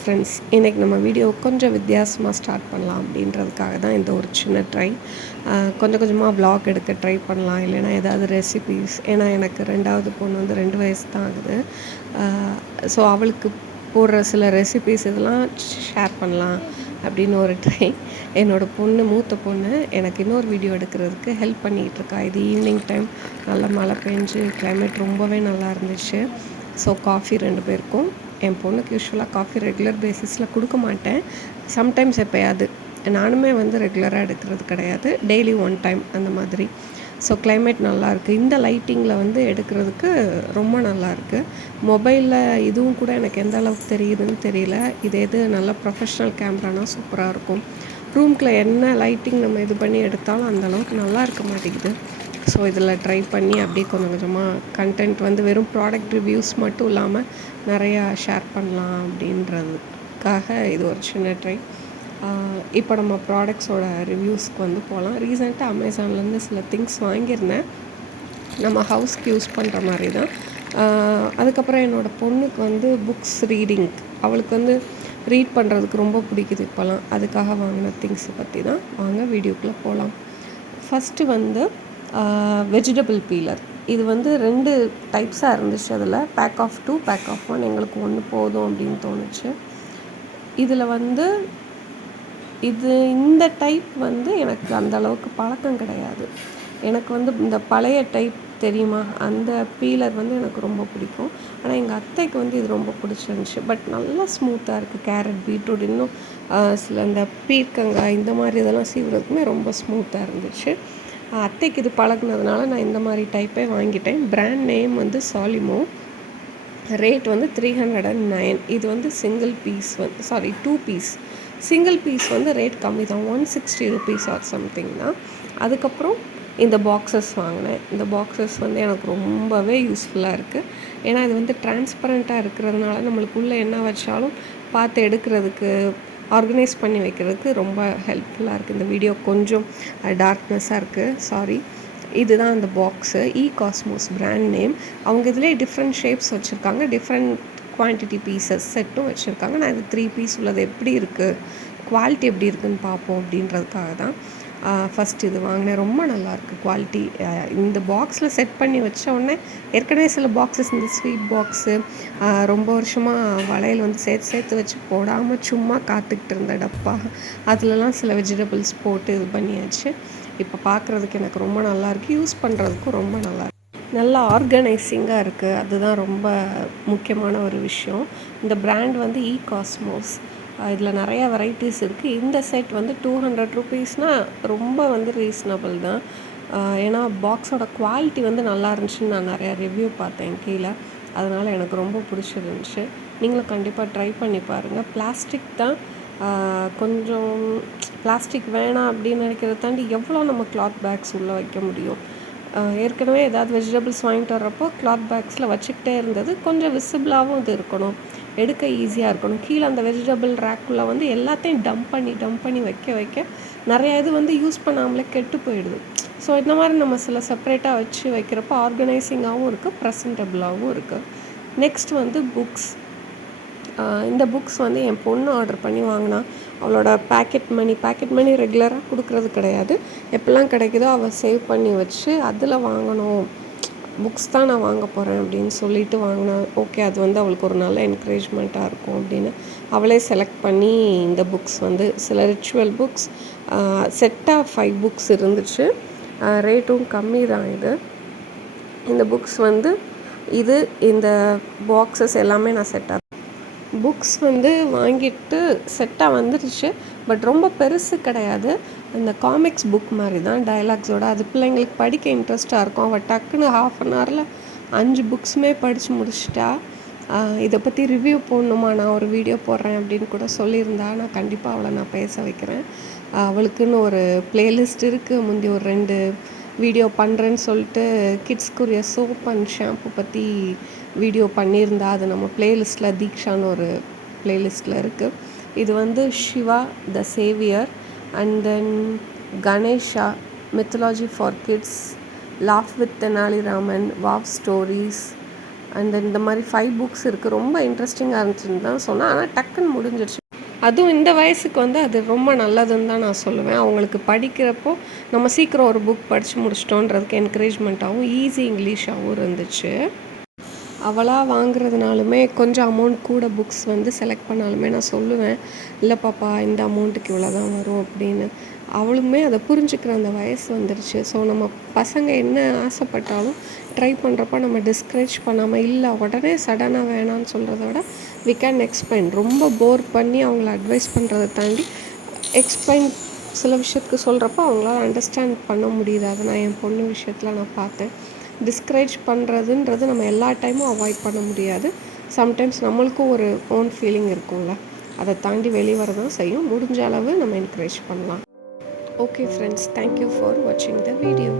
Friends, இன்றைக்கி நம்ம video கொஞ்சம் வித்தியாசமாக ஸ்டார்ட் பண்ணலாம் அப்படின்றதுக்காக தான் இந்த ஒரு சின்ன ட்ரை. கொஞ்சம் கொஞ்சமாக vlog எடுக்க ட்ரை பண்ணலாம், இல்லைனா ஏதாவது ரெசிபீஸ். ஏன்னா எனக்கு 2வது பொண்ணு வந்து 2 வயசு தான் ஆகுது. ஸோ அவளுக்கு போடுற சில ரெசிபீஸ் இதெல்லாம் ஷேர் பண்ணலாம் அப்படின்னு ஒரு ட்ரை. என்னோடய பொண்ணு, மூத்த பொண்ணு எனக்கு இன்னொரு வீடியோ எடுக்கிறதுக்கு ஹெல்ப் பண்ணிகிட்ருக்கா. இது ஈவினிங் டைம், நல்லா மழை பெஞ்சு கிளைமேட் ரொம்பவே நல்லா இருந்துச்சு. ஸோ காஃபி 2 பேருக்கும். என் பொண்ணுக்கு யூஸ்வலாக காஃபி ரெகுலர் பேசிஸில் கொடுக்க மாட்டேன், சம்டைம்ஸ் எப்போயாவது. நானுமே வந்து ரெகுலராக எடுக்கிறது கிடையாது, டெய்லி 1 டைம் அந்த மாதிரி. ஸோ கிளைமேட் நல்லாயிருக்கு. இந்த லைட்டிங்கில் வந்து எடுக்கிறதுக்கு ரொம்ப நல்லாயிருக்கு. மொபைலில் இதுவும் கூட எனக்கு எந்த அளவுக்கு தெரியுதுன்னு தெரியல. எது நல்ல ப்ரொஃபஷ்னல் கேமரானா சூப்பராக இருக்கும். ரூம்குள்ளே என்ன லைட்டிங் நம்ம இது பண்ணி எடுத்தாலும் அந்தளவுக்கு நல்லா இருக்க மாட்டேங்குது. ஸோ இதில் ட்ரை பண்ணி அப்படியே கொஞ்சம் கொஞ்சமாக கண்டென்ட் வந்து வெறும் ப்ராடக்ட் ரிவ்யூஸ் மட்டும் இல்லாமல் நிறையா ஷேர் பண்ணலாம் அப்படின்றதுக்காக இது ஒரு சின்ன ட்ரை. இப்போ நம்ம ப்ராடக்ட்ஸோட ரிவ்யூஸ்க்கு வந்து போகலாம். ரீசெண்டாக அமேசான்லேருந்து சில திங்ஸ் வாங்கியிருந்தேன், நம்ம ஹவுஸ்க்கு யூஸ் பண்ணுற மாதிரி தான். அதுக்கப்புறம் என்னோடய பொண்ணுக்கு வந்து புக்ஸ் ரீடிங், அவளுக்கு வந்து ரீட் பண்ணுறதுக்கு ரொம்ப பிடிக்குது இப்போலாம். அதுக்காக வாங்கின திங்ஸை பற்றி தான். வாங்க வீடியோக்குள்ளே போகலாம். ஃபஸ்ட்டு வந்து வெஜிடபிள் பீலர். இது வந்து 2 டைப்ஸாக இருந்துச்சு. அதில் பேக் ஆஃப் 2, பேக் ஆஃப் 1. எங்களுக்கு 1 போதும் அப்படின்னு தோணுச்சு. இதில் வந்து இந்த டைப் வந்து எனக்கு அந்த அளவுக்கு பழக்கம் கிடையாது. எனக்கு வந்து இந்த பழைய டைப் தெரியுமா, அந்த பீலர் வந்து எனக்கு ரொம்ப பிடிக்கும். ஆனால் எங்கள் அத்தைக்கு வந்து இது ரொம்ப பிடிச்சிருந்துச்சி. பட் நல்லா ஸ்மூத்தாக இருக்குது. கேரட், பீட்ரூட், இன்னும் சில இந்த பீர்க்கங்காய் இந்த மாதிரி இதெல்லாம் சீவுறதுக்குமே ரொம்ப ஸ்மூத்தாக இருந்துச்சு. அத்தைக்கு இது பழகுனதுனால நான் இந்த மாதிரி டைப்பே வாங்கிட்டேன். பிராண்ட் நேம் வந்து சாலிமோ. ரேட் வந்து 309. இது வந்து சிங்கிள் பீஸ் வந்து 2 பீஸ். சிங்கிள் பீஸ் வந்து ரேட் கம்மி தான், 160 rupees ஆர் சம்திங் தான். அதுக்கப்புறம் இந்த பாக்ஸஸ் வாங்கினேன். இந்த பாக்ஸஸ் வந்து எனக்கு ரொம்பவே யூஸ்ஃபுல்லாக இருக்குது. ஏன்னா இது வந்து டிரான்ஸ்பரண்ட்டாக இருக்கிறதுனால நம்மளுக்குள்ளே என்ன வச்சாலும் பார்த்து எடுக்கிறதுக்கு, ஆர்கனைஸ் பண்ணி வைக்கிறதுக்கு ரொம்ப ஹெல்ப்ஃபுல்லாக இருக்குது. இந்த வீடியோ கொஞ்சம் டார்க்னஸாக இருக்குது, சாரி. இதுதான் அந்த பாக்ஸு. Cosmos brand name. அவங்க இதிலே டிஃப்ரெண்ட் ஷேப்ஸ் வச்சுருக்காங்க, டிஃப்ரெண்ட் குவான்டிட்டி பீசஸ் செட்டும் வச்சுருக்காங்க. நான் இது 3 பீஸ் உள்ளது எப்படி இருக்குது, குவாலிட்டி எப்படி இருக்குதுன்னு பார்ப்போம் அப்படின்றதுக்காக தான் ஃபஸ்ட் இது வாங்கினேன். ரொம்ப நல்லாயிருக்கு குவாலிட்டி. இந்த பாக்ஸில் செட் பண்ணி வச்ச உடனே, ஏற்கனவே சில பாக்ஸஸ், இந்த ஸ்வீட் பாக்ஸு, ரொம்ப வருஷமாக வளையல் வந்து சேர்த்து வச்சு போடாமல் சும்மா காத்துக்கிட்டு இருந்த டப்பா, அதிலலாம் சில வெஜிடபிள்ஸ் போட்டு இது பண்ணியாச்சு. இப்போ பார்க்குறதுக்கு எனக்கு ரொம்ப நல்லாயிருக்கு, யூஸ் பண்ணுறதுக்கும் ரொம்ப நல்லாயிருக்கு. நல்லா ஆர்கனைசிங்காக இருக்குது, அதுதான் ரொம்ப முக்கியமான ஒரு விஷயம். இந்த பிராண்ட் வந்து காஸ்மோஸ். இதில் நிறையா வெரைட்டிஸ் இருக்குது. இந்த செட் வந்து 200 rupeesனால் ரொம்ப வந்து ரீசனபிள் தான். ஏன்னா பாக்ஸோட குவாலிட்டி வந்து நல்லா இருந்துச்சுன்னு நான் நிறையா ரிவ்யூ பார்த்தேன் கீழே. அதனால் எனக்கு ரொம்ப பிடிச்சிருந்துச்சு. நீங்களும் கண்டிப்பாக ட்ரை பண்ணி பாருங்கள். பிளாஸ்டிக் தான், கொஞ்சம் பிளாஸ்டிக் வேணாம் அப்படின்னு நினைக்கிறத தாண்டி எவ்வளோ நம்ம கிளாத் பேக்ஸ் உள்ளே வைக்க முடியும். ஏற்கனவே ஏதாவது வெஜிடபிள்ஸ் வாங்கிட்டு வர்றப்போ கிளாத் பேக்ஸில் வச்சுக்கிட்டே இருந்தது. கொஞ்சம் விசிபிளாகவும் இது இருக்கணும், எடுக்க ஈஸியாக இருக்கணும். கீழே அந்த வெஜிடபிள் ரேக்குள்ளே வந்து எல்லாத்தையும் டம்ப் பண்ணி வைக்க நிறையா இது வந்து யூஸ் பண்ணாமலே கெட்டு போயிடுது. ஸோ இந்த மாதிரி நம்ம சில செப்பரேட்டாக வச்சு வைக்கிறப்போ ஆர்கனைசிங்காகவும் இருக்குது, ப்ரெசன்டபுளாகவும் இருக்குது. நெக்ஸ்ட் வந்து புக்ஸ். இந்த புக்ஸ் வந்து என் பொண்ணு ஆர்டர் பண்ணி வாங்கினா. அவளோட பாக்கெட் மணி ரெகுலராக கொடுக்குறது கிடையாது. எப்போல்லாம் கிடைக்குதோ அவள் சேவ் பண்ணி வச்சு அதில் வாங்கணும், புக்ஸ் தான் நான் வாங்க போகிறேன் அப்படின்னு சொல்லிட்டு வாங்கினேன். ஓகே, அது வந்து அவளுக்கு ஒரு நல்ல என்கரேஜ்மெண்ட்டாக இருக்கும் அப்படின்னு அவளே செலக்ட் பண்ணி இந்த புக்ஸ் வந்து சில ரிச்சுவல் புக்ஸ், செட்டாக 5 புக்ஸ் இருந்துச்சு. ரேட்டும் கம்மி தான். இந்த புக்ஸ் வந்து இந்த பாக்ஸஸ் எல்லாமே நான் செட்டாக புக்ஸ் வந்து வாங்கிட்டு செட்டாக வந்துடுச்சு. பட் ரொம்ப பெருசு கிடையாது, அந்த காமிக்ஸ் புக் மாதிரி தான், டைலாக்ஸோட. அது பிள்ளைங்களுக்கு படிக்க இன்ட்ரெஸ்ட்டாக இருக்கும். அவள் டக்குன்னு 1/2 hourல 5 புக்ஸுமே படித்து முடிச்சிட்டா. இதை பற்றி ரிவ்யூ போடணுமா, நான் ஒரு வீடியோ போடுறேன் அப்படின்னு கூட சொல்லியிருந்தா. நான் கண்டிப்பாக அவளை நான் பேச வைக்கிறேன். அவளுக்குன்னு ஒரு ப்ளேலிஸ்ட் இருக்குது. முந்தி ஒரு 2 வீடியோ பண்ணுறேன்னு சொல்லிட்டு கிட்ஸ்க்குரிய சோப் அண்ட் ஷாம்பு பற்றி வீடியோ பண்ணியிருந்தா. அது நம்ம ப்ளேலிஸ்ட்டில் தீக்ஷான்னு ஒரு ப்ளேலிஸ்ட்டில் இருக்குது. இது வந்து Shiva the saviour, and then Ganesha mythology for kids, laugh with Tenaliraman, wow stories, இந்த மாதிரி 5 புக்ஸ் இருக்குது, ரொம்ப இன்ட்ரெஸ்டிங்காக இருந்துச்சுன்னு தான் சொன்னேன். ஆனால் டக்குன்னு முடிஞ்சிடுச்சு. அதுவும் இந்த வயசுக்கு வந்து அது ரொம்ப நல்லதுன்னு தான் நான் சொல்லுவேன். அவங்களுக்கு படிக்கிறப்போ நம்ம சீக்கிரம் ஒரு புக் படித்து முடிச்சிட்டோன்றதுக்கு என்கரேஜ்மெண்ட்டாகவும் ஈஸி இங்கிலீஷாகவும் இருந்துச்சு. அவளாக வாங்குறதுனாலுமே கொஞ்சம் அமௌண்ட் கூட புக்ஸ் வந்து செலக்ட் பண்ணாலுமே நான் சொல்லுவேன், இல்லை பாப்பா இந்த அமௌண்ட்டுக்கு இவ்வளோ தான் வரும் அப்படின்னு. அவளுமே அதை புரிஞ்சுக்கிற அந்த வயசு வந்துருச்சு. ஸோ நம்ம பசங்க என்ன ஆசைப்பட்டாலும் ட்ரை பண்ணுறப்ப நம்ம டிஸ்கரேஜ் பண்ணாமல், இல்லை உடனே சடனாக வேணான்னு சொல்கிறத விட வி கேன் எக்ஸ்பிளைன். ரொம்ப போர் பண்ணி அவங்கள அட்வைஸ் பண்ணுறதை தாண்டி எக்ஸ்பிளைன் சில விஷயத்துக்கு சொல்கிறப்ப அவங்களால அண்டர்ஸ்டாண்ட் பண்ண முடியுது. அதை நான் என் பொண்ணு விஷயத்தில் நான் பார்த்தேன். டிஸ்கரேஜ் பண்ணுறதுன்றது நம்ம எல்லா டைமும் அவாய்ட் பண்ண முடியாது. சம்டைம்ஸ் நம்மளுக்கும் ஒரு ஓன் ஃபீலிங் இருக்கும்ல, அதை தாண்டி வெளியே வரதான் செய்யும். முடிஞ்ச அளவு நம்ம என்கரேஜ் பண்ணலாம். ஓகே ஃப்ரெண்ட்ஸ், தேங்க்யூ ஃபார் வாட்சிங் த வீடியோ.